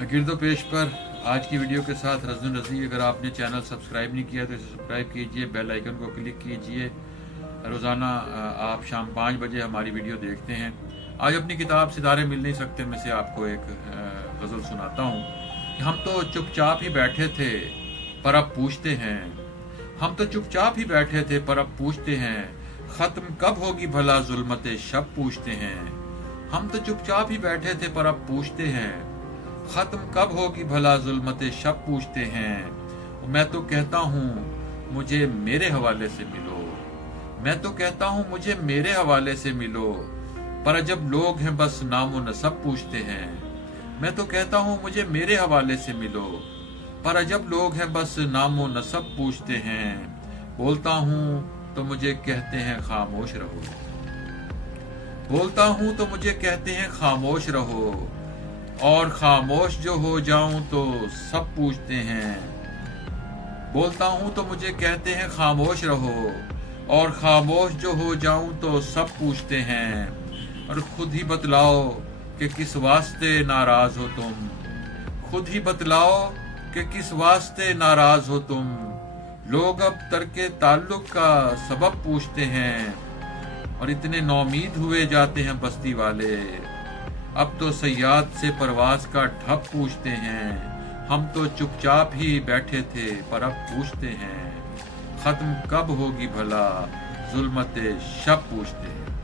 गिरदो पेश पर आज की वीडियो के साथ रज़न रज़ी। अगर आपने चैनल सब्सक्राइब नहीं किया तो इसे सब्सक्राइब कीजिए, बेल आइकन को क्लिक कीजिए। रोज़ाना आप शाम 5 बजे हमारी वीडियो देखते हैं। आज अपनी किताब सितारे मिल नहीं सकते में से आपको एक गज़ल सुनाता हूँ कि हम तो चुपचाप ही बैठे थे पर अब पूछते हैं। हम तो चुपचाप ही बैठे थे पर अब पूछते हैं, ख़त्म कब होगी भला ज़ुल्मते शब पूछते हैं। हम तो चुपचाप ही बैठे थे पर अब पूछते हैं, ख़त्म कब होगी भला ज़ुल्मते शब पूछते हैं। मैं तो कहता हूँ मुझे मेरे हवाले से मिलो, मैं तो कहता हूँ मुझे मेरे हवाले से मिलो, पर जब लोग हैं बस नामो नसब पूछते हैं। मैं तो कहता हूँ मुझे मेरे हवाले से मिलो, पर जब लोग हैं बस नामो नसब पूछते हैं। बोलता हूँ तो मुझे कहते हैं खामोश रहो, बोलता हूँ तो मुझे कहते हैं खामोश रहो, और खामोश जो हो जाऊं तो सब पूछते हैं। बोलता हूं तो मुझे कहते हैं खामोश रहो, और खामोश जो हो जाऊं तो सब पूछते हैं। और खुद ही बतलाओ कि किस वास्ते नाराज हो तुम, खुद ही बतलाओ कि किस वास्ते नाराज हो तुम। लोग अब तर्के ताल्लुक का सबब पूछते हैं, और इतने नौमीद हुए जाते हैं बस्ती वाले। अब तो सयाद से परवाज का ठप पूछते हैं। हम तो चुपचाप ही बैठे थे पर अब पूछते हैं, ख़त्म कब होगी भला ज़ुल्मते शब पूछते हैं।